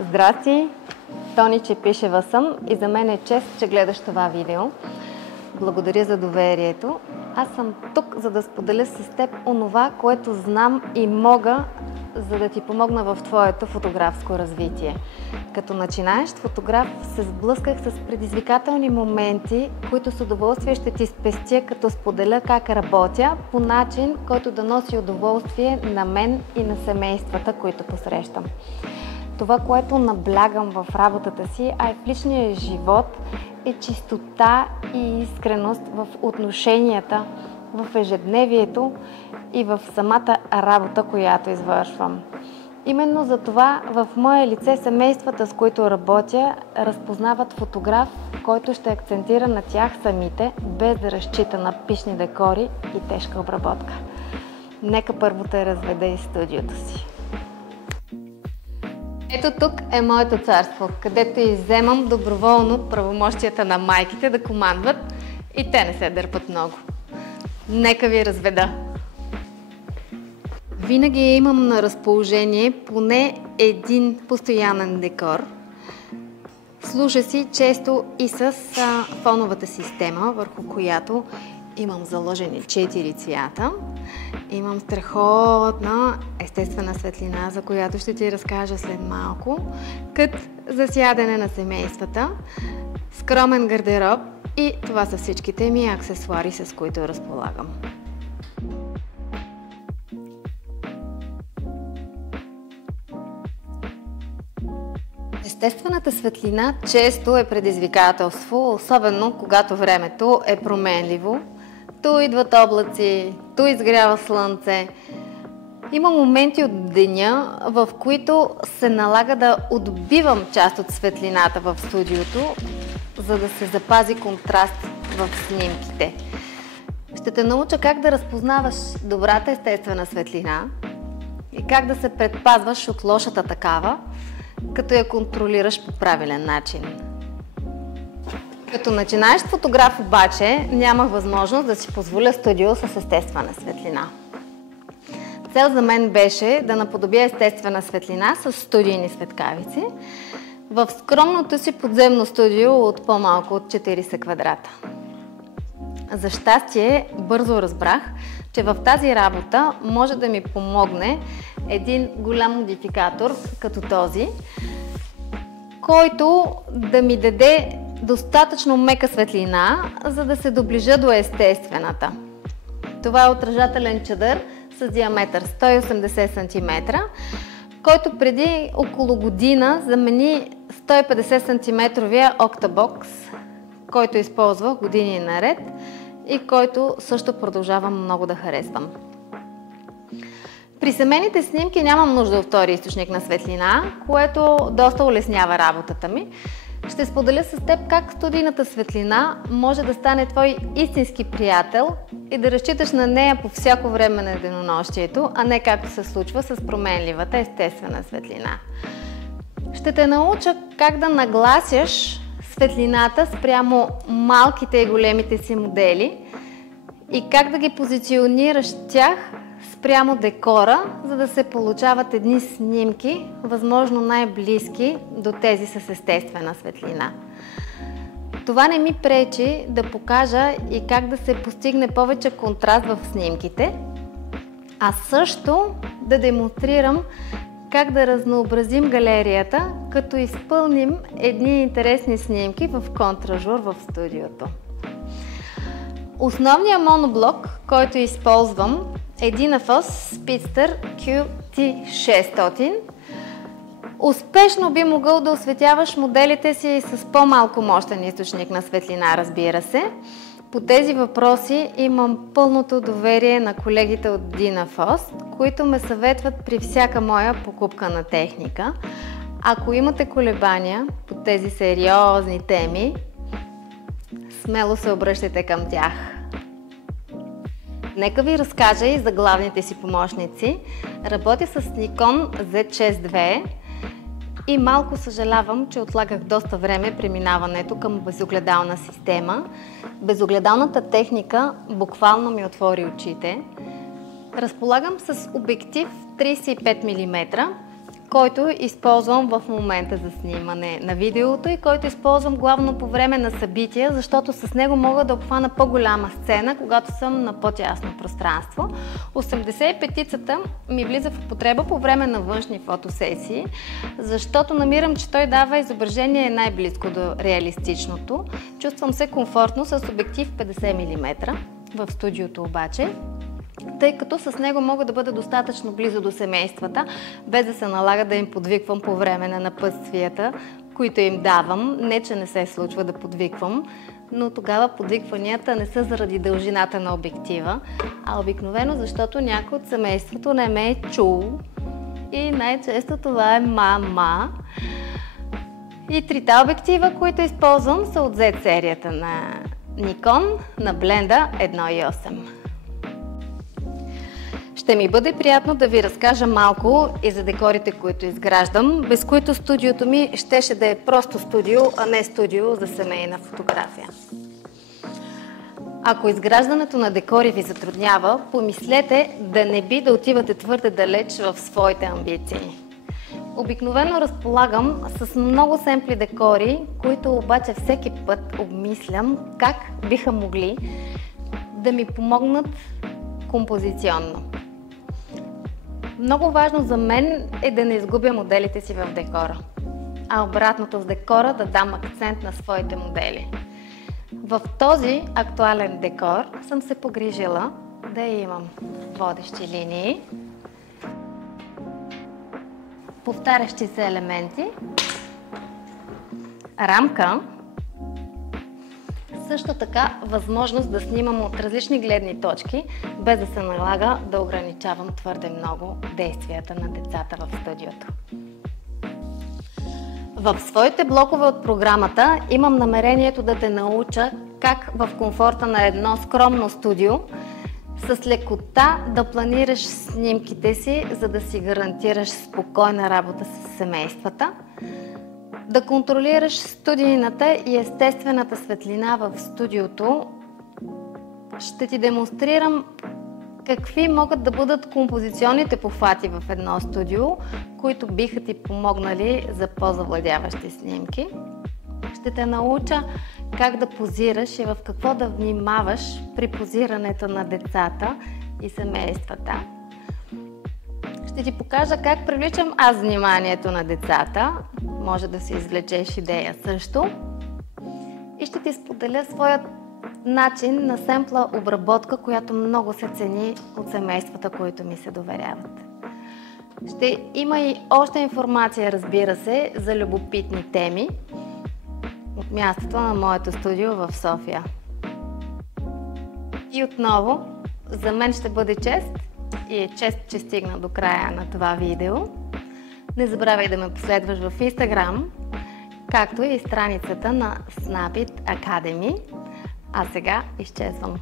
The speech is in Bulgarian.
Здрасти! Тони Чепишева съм и за мен е чест, че гледаш това видео. Благодаря за доверието. Аз съм тук, за да споделя с теб онова, което знам и мога, за да ти помогна в твоето фотографско развитие. Като начинаещ фотограф се сблъсках с предизвикателни моменти, които с удоволствие ще ти спестя, като споделя как работя по начин, който да носи удоволствие на мен и на семействата, които посрещам. Това, което наблягам в работата си, а и в личния живот, е чистота и искреност в отношенията, в ежедневието и в самата работа, която извършвам. Именно за това в мое лице семействата, с които работя, разпознават фотограф, който ще акцентира на тях самите, без да разчита на пищни декори и тежка обработка. Нека първо те разведа из студиото си. Ето тук е моето царство, където изземам доброволно правомощията на майките да командват и те не се дърпат много. Нека ви разведа. Винаги имам на разположение поне един постоянен декор. Служа си често и с фоновата система, върху която имам заложени 4 цвята. Имам страхотна естествена светлина, за която ще ти разкажа след малко, кът за сядене на семействата, скромен гардероб и това са всичките ми аксесуари, с които разполагам. Естествената светлина често е предизвикателство, особено когато времето е променливо. Ту идват облаци, ту изгрява слънце. Има моменти от деня, в които се налага да отбивам част от светлината в студиото, за да се запази контраст в снимките. Ще те науча как да разпознаваш добрата естествена светлина и как да се предпазваш от лошата такава, като я контролираш по правилен начин. Като начинаещ фотограф обаче нямах възможност да си позволя студио с естествена светлина. Цел за мен беше да наподобя естествена светлина с студийни светкавици в скромното си подземно студио от по-малко от 40 квадрата. За щастие, бързо разбрах, че в тази работа може да ми помогне един голям модификатор като този, който да ми даде достатъчно мека светлина, за да се доближа до естествената. Това е отражателен чадър с диаметър 180 см, който преди около година замени 150 см Octabox, който използвах години наред и който също продължавам много да харесвам. При семейните снимки нямам нужда от втори източник на светлина, което доста улеснява работата ми. Ще споделя с теб как студийната светлина може да стане твой истински приятел и да разчиташ на нея по всяко време на денонощието, а не както се случва с променливата естествена светлина. Ще те науча как да нагласяш светлината спрямо малките и големите си модели и как да ги позиционираш тях спрямо декора, за да се получават едни снимки, възможно най-близки до тези с естествена светлина. Това не ми пречи да покажа и как да се постигне повече контраст в снимките, а също да демонстрирам как да разнообразим галерията, като изпълним едни интересни снимки в контражур в студиото. Основният моноблок, който използвам, е Dynaphos Speedster QT600. Успешно би могъл да осветяваш моделите си с по-малко мощен източник на светлина, разбира се. По тези въпроси имам пълното доверие на колегите от Dynaphos, които ме съветват при всяка моя покупка на техника. Ако имате колебания по тези сериозни теми, смело се обръщайте към тях. Нека ви разкажа и за главните си помощници. Работя с Nikon Z6 и малко съжалявам, че отлагах доста време преминаването към безогледална система. Безогледалната техника буквално ми отвори очите. Разполагам с обектив 35 мм, който използвам в момента за снимане на видеото и който използвам главно по време на събития, защото с него мога да обхвана по-голяма сцена, когато съм на по-тясно пространство. 85-ицата ми влиза в употреба по време на външни фотосесии, защото намирам, че той дава изображение най-близко до реалистичното. Чувствам се комфортно с обектив 50 мм. В студиото обаче, тъй като с него мога да бъда достатъчно близо до семействата, без да се налага да им подвиквам по време на напътствията, които им давам. Не, че не се случва да подвиквам, но тогава подвикванията не са заради дължината на обектива, а обикновено защото някой от семейството не ме е чул и най-често това е мама. И трите обектива, които използвам, са от Z серията на Nikon на бленда 1.8. Ще ми бъде приятно да ви разкажа малко и за декорите, които изграждам, без които студиото ми щеше да е просто студио, а не студио за семейна фотография. Ако изграждането на декори ви затруднява, помислете да не би да отивате твърде далеч в своите амбиции. Обикновено разполагам с много семпли декори, които обаче всеки път обмислям как биха могли да ми помогнат композиционно. Много важно за мен е да не изгубя моделите си в декора, а обратното в декора да дам акцент на своите модели. В този актуален декор съм се погрижила да имам водещи линии, повтарящи се елементи, рамка, също така възможност да снимам от различни гледни точки, без да се налага да ограничавам твърде много действията на децата в студиото. В своите блокове от програмата имам намерението да те науча как в комфорта на едно скромно студио с лекота да планираш снимките си, за да си гарантираш спокойна работа с семействата, да контролираш студийната и естествената светлина в студиото. Ще ти демонстрирам какви могат да бъдат композиционните похвати в едно студио, които биха ти помогнали за по-завладяващи снимки. Ще те науча как да позираш и в какво да внимаваш при позирането на децата и семействата. Ще ти покажа как привличам аз вниманието на децата. Може да си извлечеш идея също. И ще ти споделя своят начин на семпла обработка, която много се цени от семействата, които ми се доверяват. Ще има и още информация, разбира се, за любопитни теми от мястото на моето студио в София. И отново, за мен ще бъде чест и е чест, че стигна до края на това видео. Не забравяй да ме последваш в Instagram, както и страницата на Snapit Academy. А сега изчезвам.